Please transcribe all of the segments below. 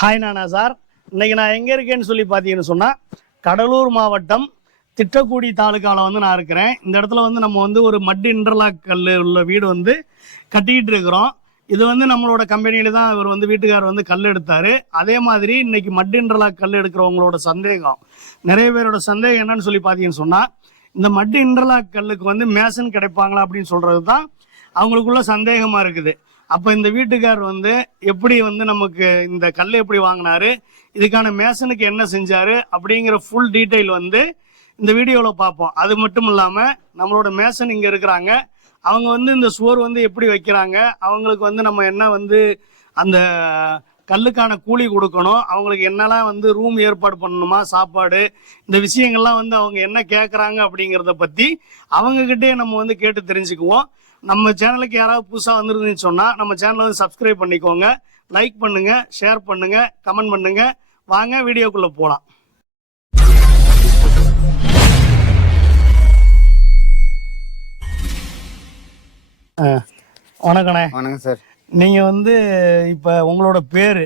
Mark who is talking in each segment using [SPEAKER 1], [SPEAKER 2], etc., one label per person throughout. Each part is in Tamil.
[SPEAKER 1] ஹாய் நானா சார் இன்னைக்கு நான் எங்கே இருக்கேன்னு சொல்லி பார்த்தீங்கன்னு சொன்னால் கடலூர் மாவட்டம் திட்டக்குடி தாலுக்காவில் வந்து நான் இருக்கிறேன். இந்த இடத்துல வந்து நம்ம வந்து ஒரு மட் இன்டர்லாக் கல் உள்ள வீடு வந்து கட்டிக்கிட்டு இருக்கிறோம். இது வந்து நம்மளோட கம்பெனியில தான் இவர் வந்து வீட்டுக்காரர் வந்து கல் எடுத்தாரு. அதே மாதிரி இன்னைக்கு மட் இன்டர்லாக் கல் எடுக்கிறவங்களோட சந்தேகம். நிறைய பேரோட சந்தேகம் என்னன்னு சொல்லி பார்த்தீங்கன்னு சொன்னால் இந்த மட் இன்டர்லாக் கல்லுக்கு வந்து மேசன் கிடைப்பாங்களா அப்படின்னு சொல்றது தான் அவங்களுக்குள்ள சந்தேகமாக இருக்குது. அப்போ இந்த வீட்டுக்கார் வந்து எப்படி வந்து நமக்கு இந்த கல் எப்படி வாங்கினாரு இதுக்கான மேசனுக்கு என்ன செஞ்சாரு அப்படிங்கிற ஃபுல் டீட்டெயில் வந்து இந்த வீடியோவில் பார்ப்போம். அது மட்டும் இல்லாமல் நம்மளோட மேசன் இங்கே இருக்கிறாங்க. அவங்க வந்து இந்த சுவர் வந்து எப்படி வைக்கிறாங்க அவங்களுக்கு வந்து நம்ம என்ன வந்து அந்த கல்லுக்கான கூலி கொடுக்கணும் அவங்களுக்கு என்னெல்லாம் வந்து ரூம் ஏற்பாடு பண்ணணுமா சாப்பாடு இந்த விஷயங்கள்லாம் வந்து அவங்க என்ன கேட்குறாங்க அப்படிங்கிறத பற்றி அவங்கக்கிட்டே நம்ம வந்து கேட்டு தெரிஞ்சுக்குவோம். நம்ம சேனலுக்கு யாராவது புதுசாக வந்துருந்துன்னு சொன்னால் நம்ம சேனலை வந்து சப்ஸ்கிரைப் பண்ணிக்கோங்க. லைக் பண்ணுங்க ஷேர் பண்ணுங்க கமெண்ட் பண்ணுங்க. வாங்க வீடியோக்குள்ளே போகலாம் வணக்கண்ணே.
[SPEAKER 2] வணக்கம் சார்.
[SPEAKER 1] நீங்க வந்து இப்ப உங்களோட பேரு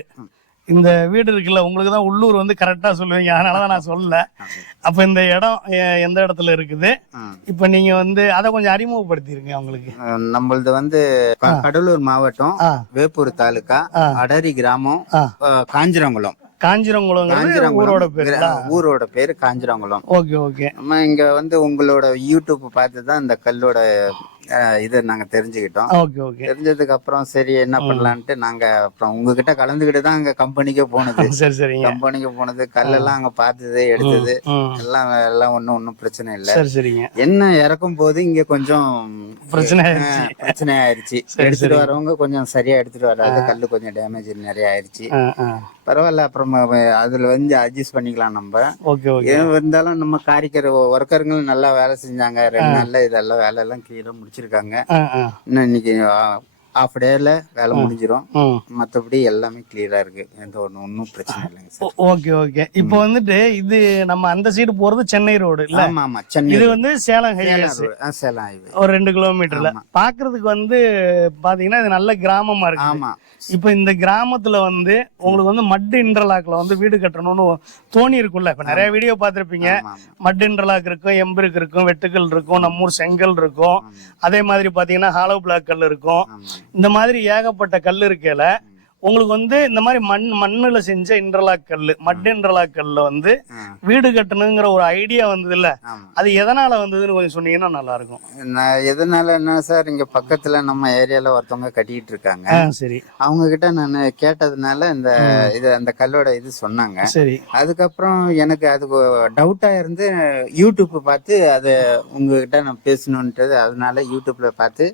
[SPEAKER 1] இந்த வீடு இருக்குல்ல உங்களுக்கு தான் உள்ளூர் வந்து கரெக்டா சொல்லுவீங்க. அதனால தான் நான் சொல்லல. அப்ப இந்த இடம் எந்த இடத்துல இருக்குது. இப்ப நீங்க வந்து அதை கொஞ்சம் அறிமுகப்படுத்திருங்க அவங்களுக்கு.
[SPEAKER 2] நம்மளது வந்து கடலூர் மாவட்டம். வேப்பூர் தாலுகா
[SPEAKER 1] ஆ.
[SPEAKER 2] அடரி கிராமம் காஞ்சிரங்குளம்.
[SPEAKER 1] காஞ்சிரங்குளங்கிறது ஊரோட
[SPEAKER 2] காஞ்சிரங்குளம்
[SPEAKER 1] பேரு
[SPEAKER 2] ஊரோட பேரு காஞ்சிரங்குளம்.
[SPEAKER 1] Okay okay.
[SPEAKER 2] நம்ம இங்க வந்து உங்களோட யூடியூப் பார்த்து தான் இந்த கல்லோட இதை நாங்க தெரிஞ்சுக்கிட்டோம்.
[SPEAKER 1] Okay okay.
[SPEAKER 2] தெரிஞ்சதுக்கு அப்புறம் சரி என்ன பண்ணலான்ட்டு நாங்க அப்புறம் உங்ககிட்ட கலந்துக்கிட்டு தான் அங்க கம்பெனிக்கே போனது.
[SPEAKER 1] சரி
[SPEAKER 2] கம்பெனிக்கு போனது கல்லெல்லாம் அங்க பார்த்தது எடுத்தது. எல்லாம் எல்லாம் ஒன்றும் ஒன்றும் பிரச்சனை இல்லை.
[SPEAKER 1] சரி சரிங்க.
[SPEAKER 2] என்ன இறக்கும் போது இங்க கொஞ்சம்
[SPEAKER 1] பிரச்சனை
[SPEAKER 2] ஆயிருச்சு. எடுத்துட்டு வரவங்க கொஞ்சம் சரியா எடுத்துட்டு வராது. கல்லு கொஞ்சம் டேமேஜ் நிறைய ஆயிருச்சு. பரவாயில்ல அப்புறம் அதுல வந்து அட்ஜஸ்ட் பண்ணிக்கலாம் நம்ம. இருந்தாலும் நம்ம காரிக்கிற ஒர்க்கருங்களும் நல்லா வேலை செஞ்சாங்க. ரெண்டு நாள்ல இதெல்லாம் வேலை எல்லாம் கிளியரா முடிச்சிருக்காங்க
[SPEAKER 1] ஆ
[SPEAKER 2] இன்னும் இன்னைக்கு ஆஃப் டேல வேலை முடிஞ்சிரும். மத்தபடி எல்லாமே கிளியரா இருக்கு. எந்த ஒன்றும் ஒன்றும் பிரச்சனை இல்லைங்க சார்.
[SPEAKER 1] Okay okay. இப்போ வந்துட்டு இது நம்ம அந்த சைடு போறது சென்னை ரோடு இல்ல?
[SPEAKER 2] ஆமா ஆமா. சென்னை
[SPEAKER 1] இது வந்து சேலம் ஹைவேஸ்
[SPEAKER 2] சேலம் highway.
[SPEAKER 1] ஒரு ரெண்டு கிலோமீட்டர்ல பாக்குறதுக்கு வந்து பாத்தீங்கன்னா இது நல்ல கிராமமா இருக்கு.
[SPEAKER 2] ஆமா.
[SPEAKER 1] இப்போ இந்த கிராமத்துல வந்து உங்களுக்கு வந்து மட் இன்டர்லாக்ல வந்து வீடு கட்டணும்னு தோணி இருக்கும்ல. இப்ப நிறைய வீடியோ பார்த்திருப்பீங்க. மட் இன்டர்லாக் இருக்கும் எம்பிருக்கு இருக்கும் வெட்டுக்கல் இருக்கும் நம்ம ஊர் செங்கல் இருக்கும். அதே மாதிரி பாத்தீங்கன்னா ஹாலோ பிளாக் கல் இருக்கும். இந்த மாதிரி ஏகப்பட்ட கல் இருக்கையில உங்களுக்கு வந்து இந்த மாதிரி மண் மண்ணுல செஞ்ச இன்டர்லாக் கல் மட் இன்டர்லாக் கல்ல வந்து. வீடு கட்டணுங்கிற ஒரு ஐடியா வந்தது இல்ல அது எதனால வந்ததுன்னு கொஞ்சம் சொன்னீங்கன்னா நல்லா இருக்கும்
[SPEAKER 2] நான் எதனால என்ன சார் இங்க பக்கத்துல நம்ம ஏரியால ஒருத்தவங்க கட்டிட்டு இருக்காங்க.
[SPEAKER 1] சரி.
[SPEAKER 2] அவங்க கிட்ட நான் கேட்டதுனால இந்த இது அந்த கல்லோட இது சொன்னாங்க.
[SPEAKER 1] சரி.
[SPEAKER 2] அதுக்கப்புறம் எனக்கு அது டவுட்டா இருந்து யூடியூப் பார்த்து அதை உங்ககிட்ட நான் பேசணுன்றது அதனால யூடியூப்ல பார்த்து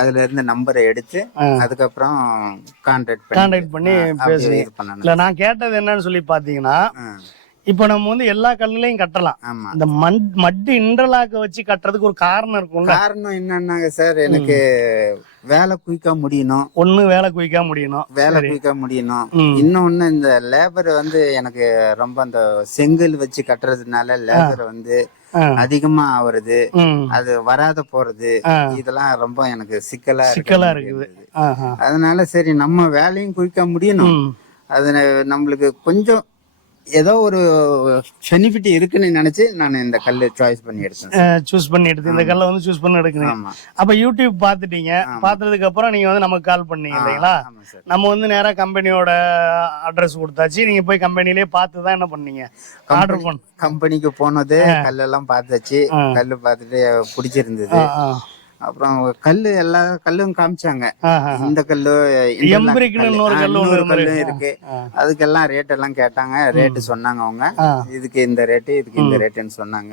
[SPEAKER 2] அதுல இருந்து நம்பரை எடுத்து. அதுக்கப்புறம் கான்டாக்ட்
[SPEAKER 1] கான்டாக்ட் பண்ணி பேசுவீங்க இல்ல நான் கேட்டது என்னன்னு சொல்லி பாத்தீங்கன்னா இப்போ நம்ம வந்து எல்லா கல்லுலையும் கட்டலாம். இந்த மண் மட்டு இன்டர்லாக்க வச்சு கட்டுறதுக்கு ஒரு காரணம் இருக்கும்ல.
[SPEAKER 2] காரணம் என்னன்னாங்க சார் எனக்கு வேலை குயிக்கா முடியணும்.
[SPEAKER 1] ஒண்ணு வேலை குயிக்கா முடியணும்.
[SPEAKER 2] வேலை குயிக்கா முடியணும். இன்னொன்னு இந்த லேபர் வந்து எனக்கு ரொம்ப அந்த செங்கல் வச்சு கட்டுறதுனால லேபர் வந்து. அதிகமா ஆவறது. அது வராத போறது. இதெல்லாம் ரொம்ப எனக்கு சிக்கலா.
[SPEAKER 1] சிக்கலா இருக்குது.
[SPEAKER 2] அதனால சரி நம்ம வேலையும் குயிக்கா முடியணும். அது நம்மளுக்கு கொஞ்சம் ஏதோ ஒரு பெனிஃபிட் இருக்குன்னு நினைச்சு நான் இந்த கல்லு சாய்ஸ் பண்ணி எடுத்தேன்
[SPEAKER 1] சூஸ் பண்ணி எடுத்து இந்த கல்லை வந்து சூஸ் பண்ணி எடுக்கிறீங்க.
[SPEAKER 2] ஆமா.
[SPEAKER 1] அப்ப யூடியூப் பார்த்துட்டீங்க. பார்த்ததுக்கு அப்புறம் நீங்க வந்து நமக்கு கால் பண்ணீங்க இல்லைங்களா? நம்ம வந்து நேரா கம்பெனியோட அட்ரஸ் கொடுத்தாச்சு. நீங்க போய் கம்பெனிலே பார்த்து தான் என்ன பண்ணீங்க? ஆர்டர் பண்ண.
[SPEAKER 2] கம்பெனிக்கு போனது கல்லெல்லாம் பார்த்தாச்சு.
[SPEAKER 1] ஆ.
[SPEAKER 2] கல்லு பார்த்துட்டு பிடிச்சிருந்தது. அப்புறம் கல்லு எல்லா கல்லும் காமிச்சாங்க. இந்த கல்லு
[SPEAKER 1] இன்னொரு கல்லு.
[SPEAKER 2] இருக்கு. அதுக்கெல்லாம் ரேட் எல்லாம் கேட்டாங்க. ரேட்டு சொன்னாங்க அவங்க. இதுக்கு இந்த ரேட்டு இதுக்கு இந்த ரேட்டுன்னு சொன்னாங்க.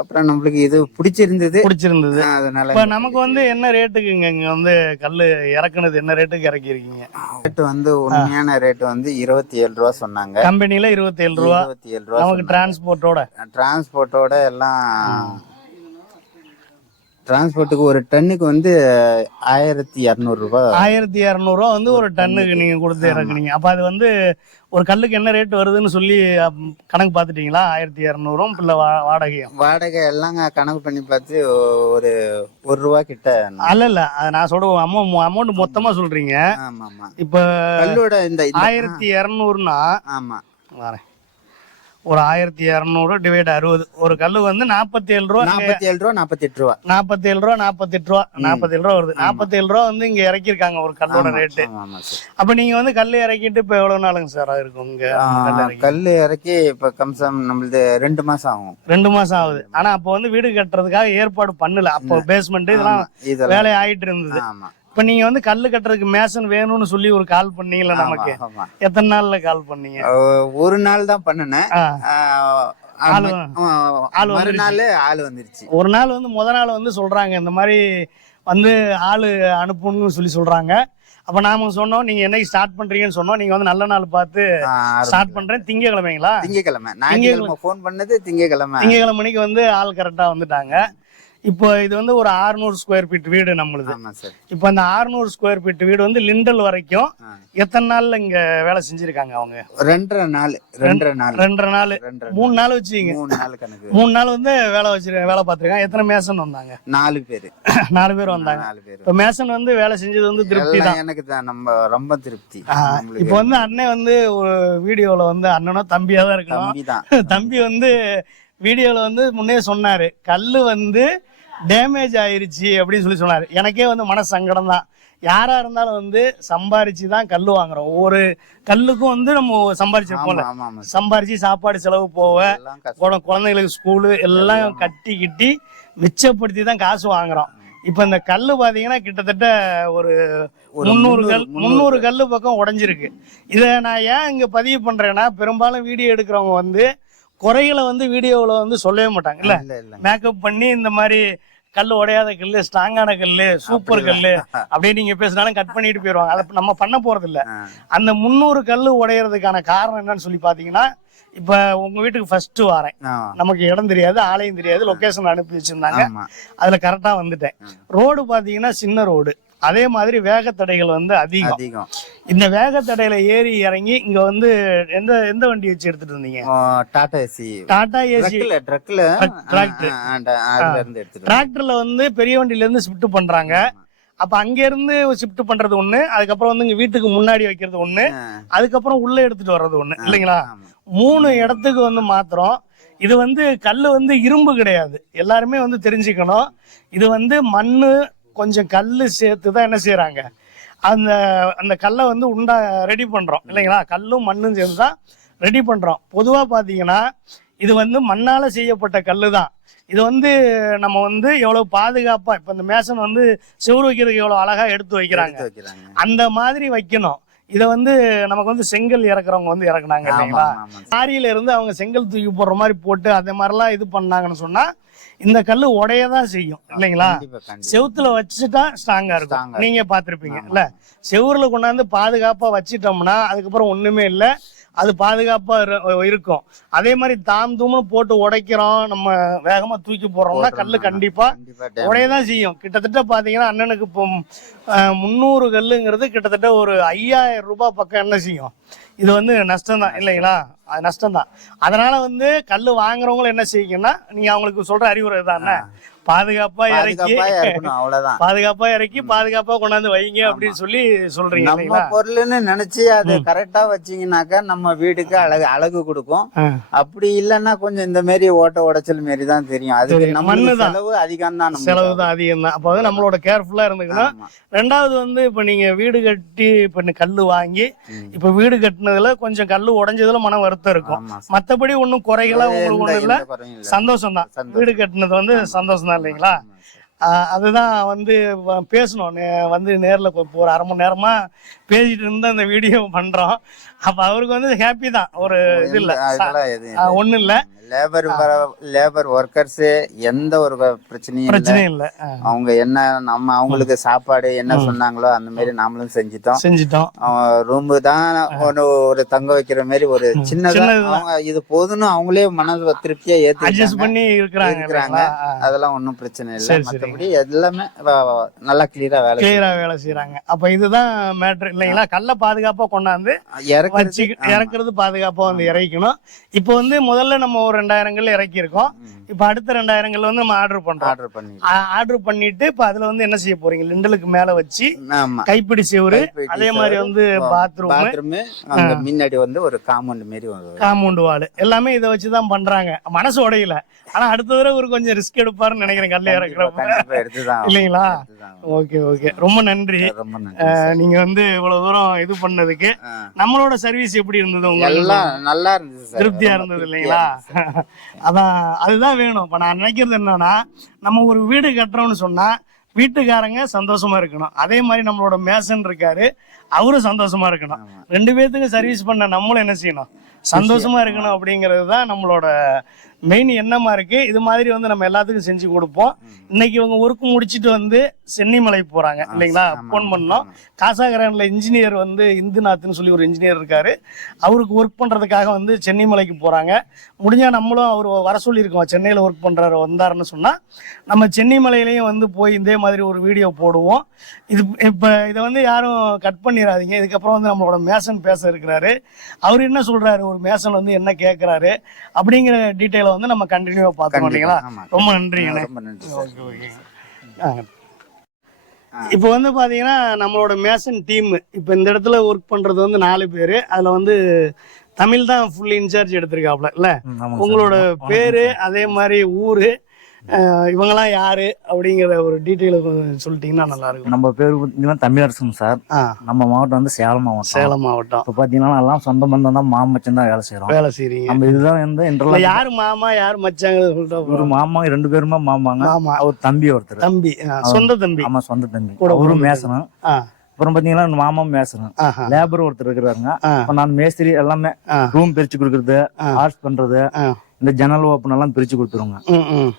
[SPEAKER 2] அப்புறம் நம்மளுக்கு இது பிடிச்சிருந்தது.
[SPEAKER 1] பிடிச்சிருந்தது.
[SPEAKER 2] அதனால
[SPEAKER 1] இப்ப நமக்கு வந்து என்ன ரேட்டுக்குங்க இங்க வந்து கல்லு இறக்குனது என்ன ரேட்டுக்கு இறக்கி இருக்கீங்க
[SPEAKER 2] ரேட் வந்து உண்மையான ரேட் வந்து இருபத்தி ஏழு ரூபா சொன்னாங்க.
[SPEAKER 1] கம்பெனில இருபத்தி ஏழு ரூபா.
[SPEAKER 2] இருபத்தி ஏழு ரூபா
[SPEAKER 1] நமக்கு டிரான்ஸ்போர்ட்டோட
[SPEAKER 2] டிரான்ஸ்போர்ட்டோட எல்லாம் டிரான்ஸ்போர்ட்டுக்கு ஒரு டன்னுக்கு வந்து ஆயிரத்தி இரநூறுபா
[SPEAKER 1] ஆயிரத்தி இரநூறுவா வந்து ஒரு டன்னுக்கு நீங்க கொடுத்து இறக்குனீங்க. அப்ப அது வந்து ஒரு கல்லுக்கு என்ன ரேட் வருதுன்னு சொல்லி கணக்கு பார்த்துட்டீங்களா? ஆயிரத்தி இரநூறும் பிள்ளை வா- வாடகையும்.
[SPEAKER 2] வாடகை எல்லாம் கணக்கு பண்ணி பார்த்து ஒரு ஒரு ரூபா கிட்ட
[SPEAKER 1] அல்ல இல்ல நான் சொல்ற அமௌண்ட் அமௌண்ட் மொத்தமா சொல்றீங்க.
[SPEAKER 2] ஆமா ஆமா
[SPEAKER 1] இப்ப
[SPEAKER 2] கல்லோட இந்த இந்த-
[SPEAKER 1] ஆயிரத்தி இரநூறுனா
[SPEAKER 2] ஆமா.
[SPEAKER 1] வரேன். ஒரு ஆயிரத்தி இரநூறு டிவைட் அறுபது. ஒரு கல்லு வந்து நாற்பத்தி ஏழு ரூபா.
[SPEAKER 2] நாற்பத்தி ஏழு ரூபா நாற்பத்தி எட்டு ரூபா.
[SPEAKER 1] நாற்பத்தி ஏழு ரூபா நாற்பத்தி எட்டு ரூபா நாற்பத்தி ஏழு ரூபா வருது. நாற்பத்தி ஏழு ரூபா வந்து இங்க இறக்கிருக்காங்க ஒரு கல்லோட ரேட்டு அப்ப நீங்க வந்து கல் இறக்கிட்டு இப்ப எவ்வளவு நாளுங்க சார் இருக்கும் இங்க கல் இறக்கி?
[SPEAKER 2] இப்ப கம்சம் நம்மளது ரெண்டு மாசம் ஆகும்.
[SPEAKER 1] ரெண்டு மாசம் ஆகுது. ஆனா அப்ப வந்து வீடு கட்டுறதுக்காக ஏற்பாடு பண்ணல. அப்போ பேஸ்மெண்ட் இதெல்லாம் வேலை ஆயிட்டு இருந்தது.
[SPEAKER 2] ஆமா.
[SPEAKER 1] இப்ப நீங்க வந்து கல்லு கட்டுறதுக்கு மேசன் வேணும்னு சொல்லி ஒரு கால் பண்ணீங்கல்ல நமக்கு?
[SPEAKER 2] ஆமா.
[SPEAKER 1] எத்தனை நாள்ல கால் பண்ணீங்க?
[SPEAKER 2] ஒரு நாள் தான் பண்ணினேன்.
[SPEAKER 1] ஆ.
[SPEAKER 2] ஆஹ்
[SPEAKER 1] ஆளு-
[SPEAKER 2] ஆஹ்
[SPEAKER 1] ஆளு
[SPEAKER 2] மறுநாள் ஆள் வந்துருச்சு.
[SPEAKER 1] ஒரு நாள் வந்து முத நாள் வந்து சொல்றாங்க இந்த மாதிரி வந்து ஆளு அனுப்பணும்னு சொல்லி சொல்றாங்க. அப்ப நாம சொன்னோம் நீங்க என்னைக்கு ஸ்டார்ட் பண்றீங்கன்னு சொன்னோம். நீங்க வந்து நல்ல நாள் பார்த்து ஸ்டார்ட் பண்றேன். திங்கக்கிழமைங்களா?
[SPEAKER 2] திங்கக்கிழமை. ஞாயிற்றுக்கிழமை ஃபோன் பண்ணது திங்கக்கிழமை.
[SPEAKER 1] திங்கக்கிழமை மணிக்கு வந்து ஆள் கரெக்டா வந்துட்டாங்க. இப்போ இது வந்து ஒரு 600 ஸ்கொயர் ஃபீட் வீடு நம்மளுது. இப்போ அந்த 600 ஸ்கொயர் ஃபீட் வீடு வந்து லிண்டல் வரைக்கும். எத்தனை நாள்ல இங்க வேலை செஞ்சிருக்காங்க அவங்க?
[SPEAKER 2] ரெண்டரை நாள் ரெண்டரை நாள்.
[SPEAKER 1] ரெண்டரை நாள். மூணு நாள். வச்சுங்க
[SPEAKER 2] மூணு நாள் கணக்கு.
[SPEAKER 1] மூணு நாள் வந்து வேலை வச்சிரு வேலை பார்த்துருக்காங்க. எத்தனை மேசன் வந்தாங்க?
[SPEAKER 2] நாலு பேரு.
[SPEAKER 1] நாலு பேர் வந்தாங்க.
[SPEAKER 2] நாலு பேரு.
[SPEAKER 1] இப்போ மேசன் வந்து வேலை செஞ்சது வந்து திருப்தி தான்.
[SPEAKER 2] எனக்கு தான். நம்ம ரொம்ப திருப்தி.
[SPEAKER 1] இப்போ வந்து அண்ணன் வந்து ஒரு வீடியோல வந்து அண்ணனோ தம்பியா தான் இருக்கணும்.
[SPEAKER 2] தம்பி
[SPEAKER 1] வந்து வீடியோல வந்து முன்னே சொன்னாரு. கல்லு வந்து டேமேஜ் ஆயிருச்சு அப்படின்னு சொல்லி சொன்னாரு. எனக்கே வந்து மன சங்கடம் தான். யாரா இருந்தாலும் வந்து சம்பாரிச்சு தான் கல்லு வாங்குறோம். ஒவ்வொரு கல்லுக்கும் வந்து நம்ம சம்பாரிச்சிருப்போம்ல. சம்பாரிச்சு சாப்பாடு செலவு போக
[SPEAKER 2] எல்லாம் கஷ்டம்.
[SPEAKER 1] குழ- குழந்தைகளுக்கு ஸ்கூலு எல்லாம் கட்டி கிட்டி மிச்சப்படுத்தி தான் காசு வாங்குறோம். இப்ப இந்த கல்லு பாத்தீங்கன்னா கிட்டத்தட்ட ஒரு முந்நூறு- கல் முந்நூறு கல்லு பக்கம் உடைஞ்சிருக்கு. இதை நான் ஏன் இங்க பதிவு பண்றேன்னா பெரும்பாலும் வீடியோ எடுக்கிறவங்க வந்து குறைகளை வந்து வீடியோவில் வந்து சொல்லவே மாட்டாங்க இல்ல? மேக்கப் பண்ணி இந்த மாதிரி கல் உடையாத கல்லு ஸ்ட்ராங்கான கல்லு சூப்பர் கல்லு அப்படியே நீங்க பேசினாலும் கட் பண்ணிட்டு போயிடுவாங்க அதை நம்ம பண்ண போறது இல்ல. அந்த முந்நூறு கல்லு உடையறதுக்கான காரணம் என்னன்னு சொல்லி பாத்தீங்கன்னா இப்ப உங்க வீட்டுக்கு ஃபர்ஸ்ட் வரேன். நமக்கு இடம் தெரியாது ஆலயம் தெரியாது லொகேஷன் அனுப்பி வச்சிருந்தாங்க. அதுல கரெக்டா வந்துட்டேன். ரோடு பாத்தீங்கன்னா சின்ன ரோடு. அதே மாதிரி வேகத்தடைகள் வந்து அதிகம்.
[SPEAKER 2] அதிகம்.
[SPEAKER 1] இந்த வேகத்தடையில ஏறி இறங்கி இங்க வந்து எந்த எந்த வண்டி வச்சு எடுத்துட்டு இருந்தீங்க
[SPEAKER 2] டாடா ஏசி.
[SPEAKER 1] டாடா ஏசி.
[SPEAKER 2] ட்ரக்ல
[SPEAKER 1] டிராக்டர்ல வந்து பெரிய வண்டியில இருந்து ஷிஃப்ட் பண்றாங்க. அப்ப அங்க இருந்து ஷிஃப்ட் பண்றது ஒண்ணு அதுக்கப்புறம் வந்து இங்க வீட்டுக்கு முன்னாடி வைக்கிறது ஒண்ணு. அதுக்கப்புறம் உள்ள எடுத்துட்டு வர்றது ஒண்ணு இல்லைங்களா. மூணு இடத்துக்கு வந்து மாத்திரம் இது வந்து கல் வந்து இரும்பு கிடையாது. எல்லாருமே வந்து தெரிஞ்சுக்கணும். இது வந்து மண்ணு கொஞ்சம் கல்லு சேர்த்து தான் என்ன செய்யறாங்க அந்த அந்த கல்லை வந்து உண்டா ரெடி பண்றோம். இல்லைங்களா? கல்லும் மண்ணும் சேர்ந்து தான் ரெடி பண்றோம். பொதுவா பாத்தீங்கன்னா இது வந்து மண்ணால செய்யப்பட்ட கல்லு தான் இது வந்து நம்ம வந்து எவ்வளவு பாதுகாப்பா இப்ப இந்த மேசன் வந்து செவுரு வைக்கிறதுக்கு எவ்வளவு அழகா எடுத்து வைக்கிறாங்க.
[SPEAKER 2] எடுத்து வைக்கிறாங்க.
[SPEAKER 1] அந்த மாதிரி வைக்கணும். இத வந்து நமக்கு வந்து செங்கல் இறக்குறவங்க வந்து இறக்குனாங்க இல்லைங்களா? லாரியில இருந்து அவங்க செங்கல் தூக்கி போடுற மாதிரி போட்டு அதே மாதிரிலாம் இது பண்ணாங்கன்னு சொன்னா இந்த கல்லு உடையதான் செய்யும் இல்லைங்களா? செவுத்துல வச்சுட்டா ஸ்ட்ராங்கா இருக்கும். நீங்க பாத்திருப்பீங்க இல்ல? செவுருல கொண்டாந்து பாதுகாப்பா வச்சிட்டோம்னா அதுக்கப்புறம் ஒண்ணுமே இல்ல. அது பாதுகாப்பா இரு- இருக்கும் அதே மாதிரி தாம் தூம்னு போட்டு உடைக்கிறோம் நம்ம வேகமா தூக்கி போடுறோம்னா கல்லு கண்டிப்பா
[SPEAKER 2] damage.
[SPEAKER 1] உடையதான் செய்யும் கிட்டத்தட்ட பாத்தீங்கன்னா அண்ணனுக்கு இப்போ முந்நூறு கல்லுங்கிறது கிட்டத்தட்ட ஒரு ஐயாயிரம் ரூபாய் பக்கம் என்ன செய்யும் இது வந்து நஷ்டம் தான் இல்லைங்களா? அது நஷ்டம் தான் அதனால வந்து கல்லு வாங்குறவங்களும் என்ன செய்யுங்கன்னா நீங்க அவங்களுக்கு சொல்ற அறிவுரை தானே? பாதுகாப்பா இறக்கி
[SPEAKER 2] அவ்வளவுதான்.
[SPEAKER 1] பாதுகாப்பா இறக்கி பாதுகாப்பா கொண்டாந்து வைங்க அப்படின்னு சொல்லி சொல்றீங்க
[SPEAKER 2] நம்ம பொருள்னு நினைச்சு அதை கரெக்டா வச்சீங்கன்னாக்கா நம்ம வீட்டுக்கு அழகு அழகு கொடுக்கும். அப்படி இல்லைன்னா கொஞ்சம் இந்த மாதிரி ஓட்ட உடைச்சல் மாரி தான் தெரியும். அதுக்கு
[SPEAKER 1] தெரியும்.
[SPEAKER 2] நம்ம. செலவு அதிகம் தான்.
[SPEAKER 1] செலவு தான் அதிகம் தான் அப்போ வந்து நம்மளோட கேர்ஃபுல்லா இருந்துக்கணும். ரெண்டாவது வந்து இப்ப நீங்க வீடு கட்டி இப்ப நீ கல்லு வாங்கி. இப்ப வீடு கட்டினதுல கொஞ்சம் கல்லு உடைஞ்சதுல மன வருத்தம் இருக்கும். மத்தபடி ஒண்ணும் குறைகளா உங்களுக்கு ஒண்ணும் இல்ல. சந்தோஷம் தான். வீடு கட்டினது வந்து சந்தோஷம் தான் இல்லைங்களா அதுதான் வந்து பேசணும் வந்து நேர்ல ஒரு அரை மணி நேரமா பேசிட்டு இருந்து அந்த வீடியோ பண்றோம் அப்ப அவருக்கு வந்து ஹாப்பி தான். ஒரு இது இல்ல.
[SPEAKER 2] அதெல்லாம் எதுவும்
[SPEAKER 1] ஒண்ணும் இல்ல.
[SPEAKER 2] லேபர் லேபர் ஒர்க்கர்ஸ் எந்த ஒரு பிரச்சனையும் இல்லை.
[SPEAKER 1] பிரச்சனை இல்ல.
[SPEAKER 2] அவங்க என்ன நம்ம அவங்களுக்கு சாப்பாடு என்ன சொன்னாங்களோ அந்த மாதிரி நாமளும் செஞ்சிட்டோம்.
[SPEAKER 1] செஞ்சிட்டோம்.
[SPEAKER 2] ரூமு தான் ஒரு ஒரு தங்க வைக்கிற மாதிரி ஒரு சின்னதா. அவங்க இது போதும்னு அவங்களே மனசு திருப்தியா
[SPEAKER 1] அட்ஜஸ்ட்
[SPEAKER 2] ஏத்துக்கிட்டாங்க
[SPEAKER 1] பண்ணி இருக்கிறாங்க.
[SPEAKER 2] அதெல்லாம் ஒண்ணும் பிரச்சனை இல்லை. மற்றபடி எல்லாமே நல்லா கிளியரா வேலை
[SPEAKER 1] கிளியரா வேலை செய்யறாங்க. அப்ப இதுதான் மேட்ரு இல்லைங்களா? கல்ல பாதுகாப்பா கொண்டாந்து வச்சு இறக்குறது பாதுகாப்பா வந்து இறக்கணும். இப்போ வந்து முதல்ல நம்ம ஒரு ரெண்டாயிரங்கள்ல இறக்கி இருக்கோம் இப்போ அடுத்த ரெண்டாயிரங்கள்ல வந்து நம்ம ஆர்டர் பண்றோம்.
[SPEAKER 2] ஆர்டர் பண்ணி
[SPEAKER 1] ஆர்டர் பண்ணிட்டு இப்போ அதுல வந்து என்ன செய்ய போறீங்க? லிண்டலுக்கு மேல வச்சு கைப்பிடி செவுரு அதே மாதிரி வந்து பாத்ரூம்
[SPEAKER 2] முன்னாடி வந்து ஒரு காம்பவுண்ட் மாரி.
[SPEAKER 1] காம்பவுண்ட் வால் எல்லாமே இதை வச்சு தான் பண்றாங்க. மனசு உடையல. ஆனா அடுத்த தடவை ஒரு கொஞ்சம் ரிஸ்க் எடுப்பாருன்னு நினைக்கிறேன் கல்ல இறக்குறப்ப. இல்லைங்களா? Okay okay. ரொம்ப நன்றி. நீங்க வந்து இவ்வளவு தூரம் இது பண்ணதுக்கு.
[SPEAKER 2] ஆ.
[SPEAKER 1] நம்மளோட சர்வீஸ் எப்படி இருந்தது? உங்களுக்கு
[SPEAKER 2] எல்லாம் நல்லா இருந்துச்சு சார்.
[SPEAKER 1] திருப்தியா இருந்தது இல்லைங்களா. அதான் அதுதான் வேணும். இப்ப நான் நினைக்கிறது என்னன்னா நம்ம ஒரு வீடு கட்டுறோம்னு சொன்னா வீட்டுக்காரங்க சந்தோஷமா இருக்கணும். அதே மாதிரி நம்மளோட மேசன் இருக்காரு அவரும் சந்தோஷமா இருக்கணும். ரெண்டு பேர்த்துக்கும் சர்வீஸ் பண்ண நம்மளும் என்ன செய்யணும்? சந்தோஷமா இருக்கணும் அப்படிங்கிறது தான் நம்மளோட மெயின் எண்ணமா இருக்கு? இது மாதிரி வந்து நம்ம எல்லாத்துக்கும் செஞ்சு கொடுப்போம். இன்னைக்கு இவங்க ஒர்க் முடிச்சிட்டு வந்து சென்னிமலை போறாங்க. இல்லைங்களா? ஃபோன் பண்ணோம். காசாகரன்ல இன்ஜினியர் வந்து இந்துநாத்னு சொல்லி ஒரு இன்ஜினியர் இருக்காரு. அவருக்கு ஒர்க் பண்றதுக்காக வந்து சென்னிமலைக்கு போறாங்க. முடிஞ்சா நம்மளும் அவர் வர சொல்லியிருக்கோம். சென்னையில் ஒர்க் பண்றாரு வந்தாருன்னு சொன்னா நம்ம சென்னிமலையிலையும் வந்து போய் இதே மாதிரி ஒரு வீடியோ போடுவோம். இது இப்போ இதை வந்து யாரும் கட் பண்ணிடாதீங்க. இதுக்கப்புறம் வந்து நம்மளோட மேசன் பேச இருக்கிறாரு. அவர் என்ன சொல்றாரு? ஒரு மேசன் வந்து என்ன கேட்கறாரு அப்படிங்கிற டீட்டெயிலை வந்து நம்ம கண்டினியூவா பார்த்தோம்
[SPEAKER 2] கண்டிப்பா,
[SPEAKER 1] இல்லைங்களா. ரொம்ப நன்றிங்கண்ணே
[SPEAKER 2] ரொம்ப நன்றி
[SPEAKER 1] ஆ. இப்போ வந்து பாத்தீங்கன்னா நம்மளோட மேசன் டீம் இப்போ இந்த இடத்துல ஒர்க் பண்றது வந்து நாலு பேர். அதுல வந்து தமிழ் தான் ஃபுல் இன்சார்ஜ் எடுத்திருக்காப்ல இல்ல. உங்களோட பேரு. அதே மாதிரி ஊரு இவங்கெல்லாம் யாரு அப்படிங்கிற ஒரு டீட்டெயில் சொல்லிட்டீங்கன்னா நல்லா இருக்கும்
[SPEAKER 3] நம்ம பேர் பார்த்தீங்கன்னா தமிழரசன் சார். நம்ம மாவட்டம் வந்து சேலம் மாவட்டம்.
[SPEAKER 1] சேலம் மாவட்டம்.
[SPEAKER 3] இப்போ பார்த்தீங்கன்னா எல்லாம் சொந்த பந்தம் தான் மாமச்சம் தான் வேலை செய்கிறோம்
[SPEAKER 1] வேலை செய்றீங்க.
[SPEAKER 3] நம்ம இதுதான் வந்து
[SPEAKER 1] இல்ல
[SPEAKER 3] இன்டர்லாக்
[SPEAKER 1] யாரு மாமா யாரு மச்சாங்க சொல்லிட்டு
[SPEAKER 3] ஒரு மாமா ரெண்டு பேருமே மாமாங்க.
[SPEAKER 1] மாமா.
[SPEAKER 3] அவர் தம்பி ஒருத்தர்.
[SPEAKER 1] தம்பி. சொந்த தம்பி.
[SPEAKER 3] ஆமா சொந்த தம்பி.
[SPEAKER 1] பிறந்த
[SPEAKER 3] மேசனும் அப்புறம் பார்த்தீங்கன்னா என் மாமா மேசனும் லேபர் ஒருத்தர் இருக்கிறாருங்க. நான் மேஸ்திரி எல்லாமே. ரூம் பிரிச்சு கொடுக்கறது. ஆர்ட்ஸ் பண்றது இந்த ஜன்னல் ஓப்பன் எல்லாம் பிரிச்சு கொடுத்துருவோங்க.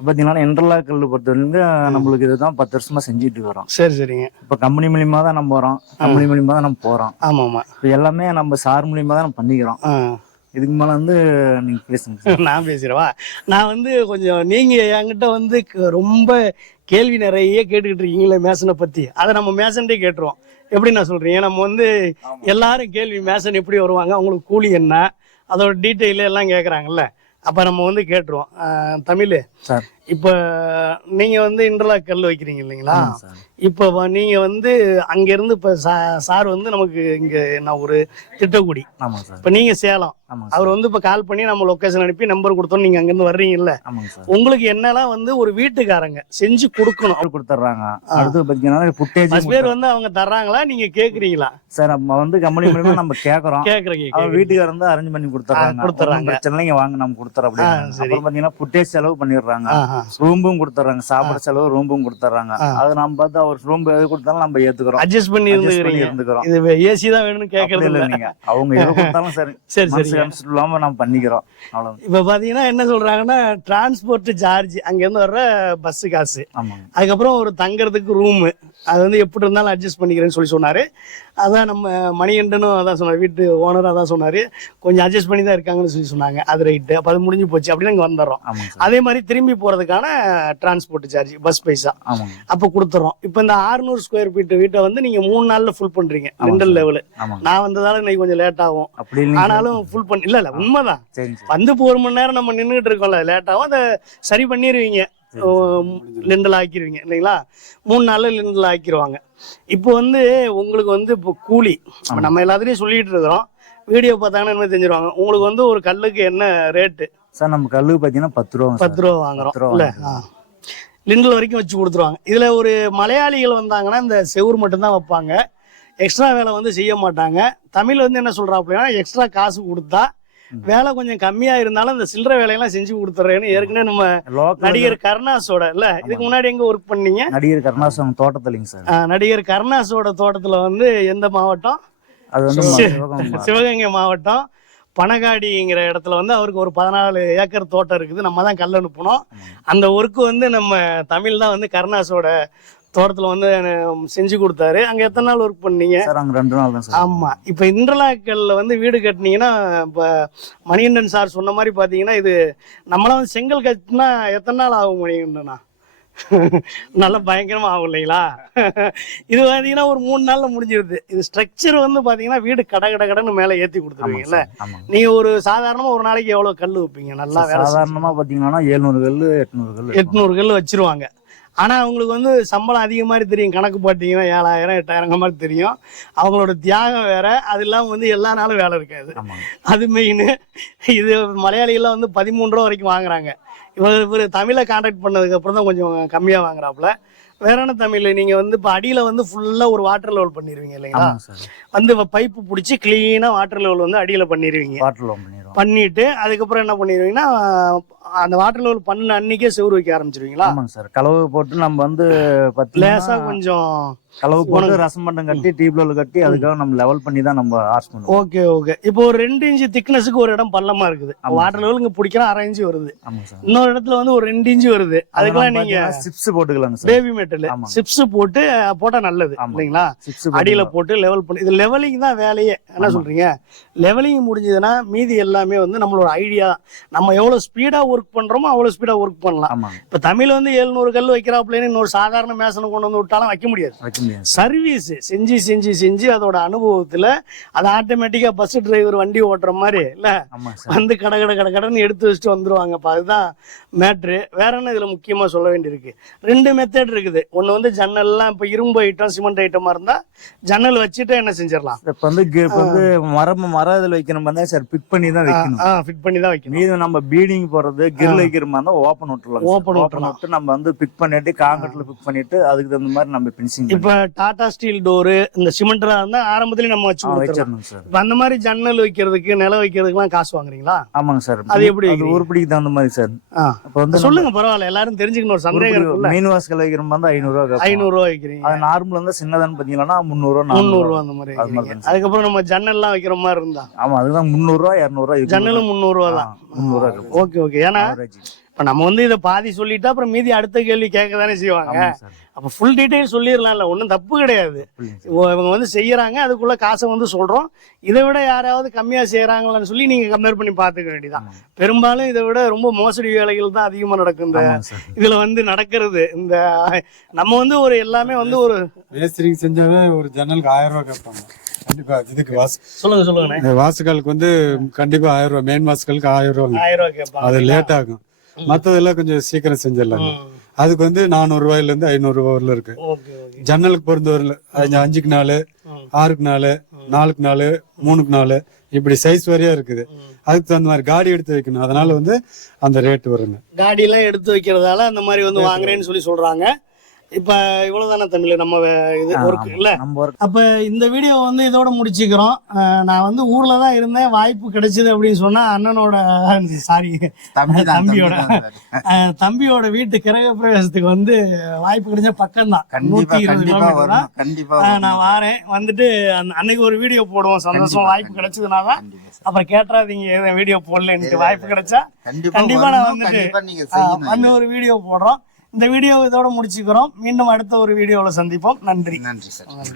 [SPEAKER 3] பார்த்தீங்கன்னா இன்டர்லாக் கல் பொறுத்தவரைக்கும் நம்மளுக்கு இதுதான் பத்து வருஷமா செஞ்சுட்டு வரோம்.
[SPEAKER 1] சரி சரிங்க.
[SPEAKER 3] இப்போ கம்பெனி மூலியமா தான் நம்ம வரோம். கம்பெனி மூலியமா தான் நம்ம போறோம்.
[SPEAKER 1] ஆமா ஆமா
[SPEAKER 3] இப்போ எல்லாமே நம்ம சார் மூலியமா தான் நம்ம பண்ணிக்கிறோம். இதுக்கு மேல வந்து நீங்க பேசுங்க
[SPEAKER 1] நான் பேசுறவா நான் வந்து கொஞ்சம் நீங்க என்கிட்ட வந்து ரொம்ப கேள்வி நிறைய கேட்டுக்கிட்டு இருக்கீங்களே மேசனை பத்தி. அதை நம்ம மேசன்டே கேட்டுருவோம். எப்படி நான் சொல்றீங்க நம்ம வந்து எல்லாரும் கேள்வி மேசன் எப்படி வருவாங்க? அவங்களுக்கு கூலி என்ன? அதோட டீட்டெயில் எல்லாம் கேட்குறாங்கல்ல அப்போ நம்ம வந்து கேட்டுருவோம். தமிழ்.
[SPEAKER 3] சார்.
[SPEAKER 1] இப்போ நீங்க வந்து இன்டர்லாக் கல் வைக்கிறீங்க இல்லைங்களா? இப்போ நீங்க வந்து அங்கிருந்து இப்போ சா- சார் வந்து நமக்கு இங்க நான் ஒரு திட்டக்குடி.
[SPEAKER 3] சார்.
[SPEAKER 1] இப்போ நீங்க சேலம். அவர் வந்து இப்போ கால் பண்ணி நம்ம லொக்கேஷன் அனுப்பி நம்பர் கொடுத்தோம் நீங்க அங்கிருந்து வர்றீங்கல்ல? உங்களுக்கு என்னெல்லாம் வந்து ஒரு வீட்டுக்காரங்க செஞ்சு கொடுக்கணும்.
[SPEAKER 3] அவர் கொடுத்துட்றாங்க. அடுத்து பார்த்தீங்கன்னா ஃபுட்டேஜ்
[SPEAKER 1] பேர் வந்து அவங்க தர்றாங்களா? நீங்க கேக்குறீங்களா?
[SPEAKER 3] சார் நம்ம வந்து கம்பெனி மூலியமா நம்ம கேட்கறோம்
[SPEAKER 1] கேக்குற
[SPEAKER 3] அவர் வீட்டுக்காரர் வந்து அரேஞ்ச் பண்ணி கொடுத்துறாங்க. ஒண்ணும் பிரச்சனை வாங்க நம்ம கொடுத்துறோம் அப்படின்னு. அப்புறம் பாத்தீங்கன்னா ஃபுட்டேஜ் செலவு பண்ணிடுறாங்க. ரூமும் கொடுத்துறாங்க. சாப்பாடு செலவு ரூமும் கொடுத்துறாங்க. அது நம்ம பார்த்து அவர் ரூம் எது கொடுத்தாலும் நம்ம ஏத்துக்கிறோம்.
[SPEAKER 1] அட்ஜஸ்ட் பண்ணி
[SPEAKER 3] இருந்துக்கிறோம்.
[SPEAKER 1] இது ஏசி தான் வேணும்னு கேக்குறது
[SPEAKER 3] இல்லை. நீங்க அவங்க எது கொடுத்தாலும் சரி.
[SPEAKER 1] சரி சரி.
[SPEAKER 3] இல்லாம நம்ம பண்ணிக்கிறோம். அவ்வளவு
[SPEAKER 1] இப்ப பாத்தீங்கன்னா என்ன சொல்றாங்கன்னா டிரான்ஸ்போர்ட் சார்ஜ் அங்க இருந்து வர்ற பஸ் காசு. அதுக்கப்புறம் ஒரு தங்கறதுக்கு ரூமு அது வந்து எப்படி இருந்தாலும் அட்ஜஸ்ட் பண்ணிக்கிறேன்னு சொல்லி சொன்னாரு. அதான் நம்ம மணிகண்டனும் அதான் சொன்னார் வீட்டு ஓனரும் அதான் சொன்னாரு. கொஞ்சம் அட்ஜஸ்ட் பண்ணி தான் இருக்காங்கன்னு சொல்லி சொன்னாங்க. அது ரைட்டு அப்போ அது முடிஞ்சு போச்சு அப்படின்னு இங்கே வந்துடுறோம். அதே மாதிரி திரும்பி போறதுக்கான டிரான்ஸ்போர்ட் சார்ஜ் பஸ் பைசா அப்போ கொடுத்துறோம். இப்போ இந்த 600 ஸ்கொயர் ஃபீட் வீட்டை வந்து நீங்க மூணு நாள்ல ஃபுல் பண்றீங்க.
[SPEAKER 3] ஆமாம்
[SPEAKER 1] ரெண்டல். லெவலு நான் வந்ததால இன்னைக்கு கொஞ்சம் லேட் ஆகும். ஆனாலும் ஃபுல் பண்ணி இல்ல இல்ல உண்மைதான். வந்து இப்போ ஒரு மணி நேரம் நம்ம நின்றுட்டு இருக்கோம்ல லேட் ஆகும். அதை சரி பண்ணிடுவீங்க. லெண்டில் ஆக்கிடுவீங்க இல்லைங்களா? மூணு நாள்ல லெண்டில் ஆக்கிடுவாங்க இப்போ வந்து உங்களுக்கு வந்து இப்போ கூலி இப்போ நம்ம எல்லாத்துலேயும் சொல்லிட்டு இருக்கிறோம். வீடியோ பார்த்தாங்கன்னா என்ன தெரிஞ்சிருவாங்க. உங்களுக்கு வந்து ஒரு கல்லுக்கு என்ன ரேட்டு
[SPEAKER 3] சார் நம்ம கல்லுக்கு பார்த்தீங்கன்னா பத்து ரூபா
[SPEAKER 1] பத்து ரூபா வாங்குறோம். இல்ல லிண்டில் வரைக்கும் வச்சு கொடுத்துருவாங்க. இதுல ஒரு மலையாளிகள் வந்தாங்கன்னா இந்த செவுர் மட்டும்தான் வைப்பாங்க. எக்ஸ்ட்ரா வேலை வந்து செய்ய மாட்டாங்க. தமிழ் வந்து என்ன சொல்றா அப்படின்னா எக்ஸ்ட்ரா காசு கொடுத்தா வேலை கொஞ்சம் கம்மியா இருந்தாலும் இந்த சில்லறை வேலையெல்லாம் செஞ்சு கொடுத்துட்றேன்னு ஏற்கனவே நம்ம நடிகர் கருணாஸோட இல்ல? இதுக்கு முன்னாடி எங்க ஒர்க் பண்ணீங்க?
[SPEAKER 3] நடிகர் கருணாசம் தோட்டத்திலைங்க சார்.
[SPEAKER 1] நடிகர் கருணாஸோட தோட்டத்துல வந்து எந்த மாவட்டம்?
[SPEAKER 3] அது வந்து சிவகங்கை.
[SPEAKER 1] மாவட்டம். பனகாடிங்கிற இடத்துல வந்து அவருக்கு ஒரு பதினாலு ஏக்கர் தோட்டம் இருக்குது. நம்ம தான் கல் அனுப்புனோம். அந்த ஒர்க்கு வந்து நம்ம தமிழ் தான் வந்து கருணாஸோட தோட்டத்தில் வந்து செஞ்சு கொடுத்தாரு. அங்கே எத்தனை நாள் ஒர்க் பண்ணீங்க?
[SPEAKER 3] சார் அங்க ரெண்டு நாள் தான் சார்.
[SPEAKER 1] ஆமா. இப்ப இன்டர்லாக்கல்ல வந்து வீடு கட்டினீங்கன்னா இப்ப மணிகண்டன் சார் சொன்ன மாதிரி பாத்தீங்கன்னா இது நம்மளாம் வந்து செங்கல் கட்டினா எத்தனை நாள் ஆகும் மணிகண்டனா? நல்லா பயங்கரமா ஆகும் இல்லைங்களா? இது பாத்தீங்கன்னா ஒரு மூணு நாள்ல முடிஞ்சிருது. இது ஸ்ட்ரக்சர் வந்து பாத்தீங்கன்னா வீடு கட கட கடன்னு மேல ஏத்தி கொடுத்துருவீங்கல்ல.
[SPEAKER 3] ஆமாங்க
[SPEAKER 1] நீங்க ஒரு சாதாரணமா ஒரு நாளைக்கு எவ்வளவு கல் வைப்பீங்க? நல்லா வேலை செஞ்சு?
[SPEAKER 3] சாதாரணமா பாத்தீங்கன்னா எழுநூறு கல்லு எட்நூறு கல்லு
[SPEAKER 1] எட்நூறு கல் வச்சிருவாங்க. ஆனா அவங்களுக்கு வந்து சம்பளம் அதிக மாதிரி தெரியும். கணக்கு போட்டீங்கன்னா ஏழாயிரம் எட்டாயிரம் மாதிரி தெரியும். அவங்களோட தியாகம் வேற. அது இல்லாம வந்து எல்லா நாளும் வேலை இருக்காது. அது மெயின் இது மலையாளிகள்லாம் வந்து பதிமூணு ரூபா வரைக்கும் வாங்குறாங்க. இவர் இவர் தமிழை கான்டாக்ட் பண்ணதுக்கு அப்புறம் தான் கொஞ்சம் கம்மியா வாங்குறாப்புல. வேற என்ன தமிழ்? நீங்க வந்து இப்போ அடியில வந்து ஃபுல்லா ஒரு வாட்டர் லெவல் பண்ணிடுவீங்க இல்லைங்களா? வந்து பைப்பு பிடிச்சி கிளீனா வாட்டர் லெவல் வந்து அடியில பண்ணிடுவீங்க
[SPEAKER 3] வாட்டர் பண்ணிடுவோம்
[SPEAKER 1] பண்ணிட்டு அதுக்கப்புறம் என்ன பண்ணிடுவீங்கன்னா அந்த வாட்டர் லெவல் பண்ண அன்னைக்கே செவுரு வைக்க ஆரம்பிச்சிருவீங்களா?
[SPEAKER 3] ஆமாங்க சார். கலவு போட்டு நம்ம வந்து பத்து
[SPEAKER 1] லேசா கொஞ்சம்
[SPEAKER 3] கலவு போட்டு ரசம் பண்டம் கட்டி டியூப்ல கட்டி அதுக்காக நம்ம லெவல் பண்ணி தான் நம்ம ஆர்ஸ் பண்ணுவோம்.
[SPEAKER 1] Okay okay. இப்போ ஒரு ரெண்டு இன்ச்சு திக்னஸுக்கு ஒரு இடம் பள்ளமா இருக்குது. வாட்டர் லெவல் இங்க பிடிக்கிறோம் அரை இன்ச்சு வருது. இன்னொரு இடத்துல வந்து ஒரு ரெண்டு இன்ச்சு வருது. அதுக்கெல்லாம் நீங்க
[SPEAKER 3] சிப்ஸ் போட்டுக்கலாங்க சார்.
[SPEAKER 1] Baby metal. சிப்ஸ் போட்டு போட்டா நல்லது. இல்லைங்களா? அடியில போட்டு லெவல் பண்ணி இது லெவலிங் தான் வேலையே. என்ன. சொல்றீங்க? லெவலிங் முடிஞ்சதுன்னா மீதி எல்லாமே வந்து நம்மளோட ஐடியா நம்ம எவ்வளவு ஸ்பீடா ஒர்க் பண்றோமோ அவ்வளவு ஸ்பீடா ஒர்க் பண்ணலாம். இப்ப தமிழ் வந்து எழுநூறு கல் வைக்கிறாப்புலன்னு இன்னொரு சாதாரண மேசனை கொண்டு வந்து விட்டாலும் வைக்க முடியாது. சர்வீஸ் செஞ்சு செஞ்சு செஞ்சு அதோட அனுபவத்துல அது ஆட்டோமேட்டிக்கா பஸ் டிரைவர் வண்டி ஓட்டுற மாதிரி இல்ல? வந்து கட கட கட கடன்னு எடுத்து வச்சுட்டு வந்துருவாங்கப்பா. அதுதான் மேட்ரு வேற என்ன இதுல முக்கியமா சொல்ல வேண்டியிருக்கு? ரெண்டு மெத்தட் இருக்குது. ஒண்ணு வந்து ஜன்னல்லாம் இப்ப இரும்பு ஐட்டம் சிமெண்ட் ஐட்டமா இருந்தா ஜன்னல் வச்சுட்டு என்ன செஞ்சிடலாம்?
[SPEAKER 3] இப்ப வந்து இப்ப வந்து மரம் மரம் இதுல வைக்கிற மாதிரி தான் சார் பிக் பண்ணி தான் வைக்கணும்.
[SPEAKER 1] ஃபிட் பண்ணி தான் வைக்கணும்.
[SPEAKER 3] மீது நம்ம பீடிங் போறது கிரில் வைக்கிற மாதிரி இருந்தா ஓப்பன் விட்டுலாம் ஓப்பன்
[SPEAKER 1] விட்டுறலாம்.
[SPEAKER 3] விட்டு நம்ம வந்து பிக் பண்ணிட்டு காங்கிரட்ல பிக் பண்ணிட்டு அதுக்கு தகுந்த மாதிரி நம்ம பினிஷிங்
[SPEAKER 1] இப்ப டாடா ஸ்டீல் டோரு இந்த சிமெண்ட்லாம் இருந்தா ஆரம்பத்திலேயே நம்ம வச்சு
[SPEAKER 3] வச்சிடணும் சார்.
[SPEAKER 1] அந்த மாதிரி ஜன்னல் வைக்கிறதுக்கு நில வைக்கிறதுக்குலாம் காசு வாங்குறீங்களா?
[SPEAKER 3] ஆமாங்க சார்.
[SPEAKER 1] அது எப்படி?
[SPEAKER 3] உருப்படிக்கு தகுந்த மாதிரி சார். இப்ப வந்து
[SPEAKER 1] சொல்லுங்க பரவாயில்ல. எல்லாரும் தெரிஞ்சுக்கணும். ஒரு சந்தேகம்
[SPEAKER 3] மீன் வாஸ்கல் வைக்கிற மாதிரி இருந்தா ஐநூறு ரூபா கேட்போம்.
[SPEAKER 1] ஐநூறு ரூபா வைக்கிறீங்க.
[SPEAKER 3] அது நார்மல் வந்து சின்னதான்னு பாத்தீங்கன்னா முந்நூறு ரூபா
[SPEAKER 1] முந்நூறு
[SPEAKER 3] நானூறு
[SPEAKER 1] ரூபா.
[SPEAKER 3] ரூபா
[SPEAKER 1] அந்த மாதிரி
[SPEAKER 3] தான்
[SPEAKER 1] அதுக்கப்புறம் நம்ம ஜன்னல்லாம் வைக்கிற மாதிரி இருந்தா
[SPEAKER 3] ஆமா அதுதான் முந்நூறு ரூபா இருநூறு ரூபா
[SPEAKER 1] ஜன்னலும் முந்நூறு ரூபா தான்.
[SPEAKER 3] முந்நூறு ரூபா கேட்போம்.
[SPEAKER 1] Okay okay. ஏன்னா. இப்ப நம்ம வந்து இதை பாதி சொல்லிட்டா அப்புறம் மீதி அடுத்த கேள்வி கேட்க தானே செய்வாங்க அப்ப ஃபுல் டீடைல் சொல்லிடலாம்ல. ஒன்றும் தப்பு கிடையாது. இவங்க வந்து செய்யறாங்க அதுக்குள்ள காசை வந்து சொல்றோம். இதை விட யாராவது கம்மியா செய்யறாங்களான்னு சொல்லி நீங்க கம்பேர் பண்ணி பாத்துக்க வேண்டியதான். பெரும்பாலும் இதை விட ரொம்ப மோசடி வேலைகள் தான் அதிகமா நடக்கும் இந்த இதுல வந்து நடக்கிறது. இந்த நம்ம வந்து ஒரு எல்லாமே வந்து ஒரு
[SPEAKER 4] செஞ்சாவே ஒரு ஜன்னலுக்கு ஆயிரம் ரூபாய் கேட்பாங்க. கண்டிப்பா இதுக்கு வாசு
[SPEAKER 1] சொல்லுங்க சொல்லுங்க
[SPEAKER 4] வாசுகளுக்கு வந்து கண்டிப்பா ஆயிரம் ரூபாய் மெயின் வாசுகளுக்கு ஆயிரம் ரூபாய்
[SPEAKER 1] ஆயிரம் ரூபாய் கேட்பாங்க
[SPEAKER 4] அது லேட் ஆகும். மத்ததெல்லாம் கொஞ்சம் சீக்கிரம் செஞ்சிடலாங்க. அதுக்கு வந்து நானூறு ரூபாயில இருந்து ஐநூறு ரூபாய் வரல இருக்கு. ஜன்னலுக்கு பொறுத்த வரல. அஞ்சு- அஞ்சுக்கு நாலு ஆறுக்கு நாலு நாலுக்கு நாலு மூணுக்கு நாலு இப்படி சைஸ் வரையா இருக்குது. அதுக்கு தகுந்த மாதிரி காடி எடுத்து வைக்கணும். அதனால வந்து அந்த ரேட் வருங்க.
[SPEAKER 1] காடி எல்லாம் எடுத்து வைக்கிறதால அந்த மாதிரி வந்து வாங்குறேன்னு சொல்லி சொல்றாங்க. இப்ப இவ்வளவுதானே தமிழ் நம்ம இது ஒர்க் இல்ல? அப்ப இந்த வீடியோ வந்து இதோட முடிச்சுக்கிறோம். நான் வந்து ஊர்ல தான் இருந்தேன். வாய்ப்பு கிடைச்சது அப்படின்னு சொன்னா அண்ணனோட சாரி தம்பியோட.
[SPEAKER 2] தம்பியோட
[SPEAKER 1] வீட்டு கிரக பிரவேசத்துக்கு வந்து வாய்ப்பு கிடைச்ச பக்கம் தான் நூத்தி இருபது கிலோமீட்டர். நான் வாரேன். வந்துட்டு அன்னைக்கு ஒரு வீடியோ போடுவோம். சந்தோஷம். வாய்ப்பு
[SPEAKER 2] கண்டிப்பா.
[SPEAKER 1] கிடைச்சதுனா தான்
[SPEAKER 2] கண்டிப்பா சார்.
[SPEAKER 1] அப்புறம் கேட்டுறாதீங்க எதுவும் வீடியோ போடலன்ட்டு. வாய்ப்பு கிடைச்சா
[SPEAKER 2] கண்டிப்பா
[SPEAKER 1] நான் வந்துட்டு, வந்து ஒரு வீடியோ போடுறோம். இந்த வீடியோ இதோட முடிச்சுக்கிறோம். மீண்டும் அடுத்த ஒரு வீடியோவில் சந்திப்போம். நன்றி.
[SPEAKER 2] நன்றி சார்.
[SPEAKER 1] நன்றி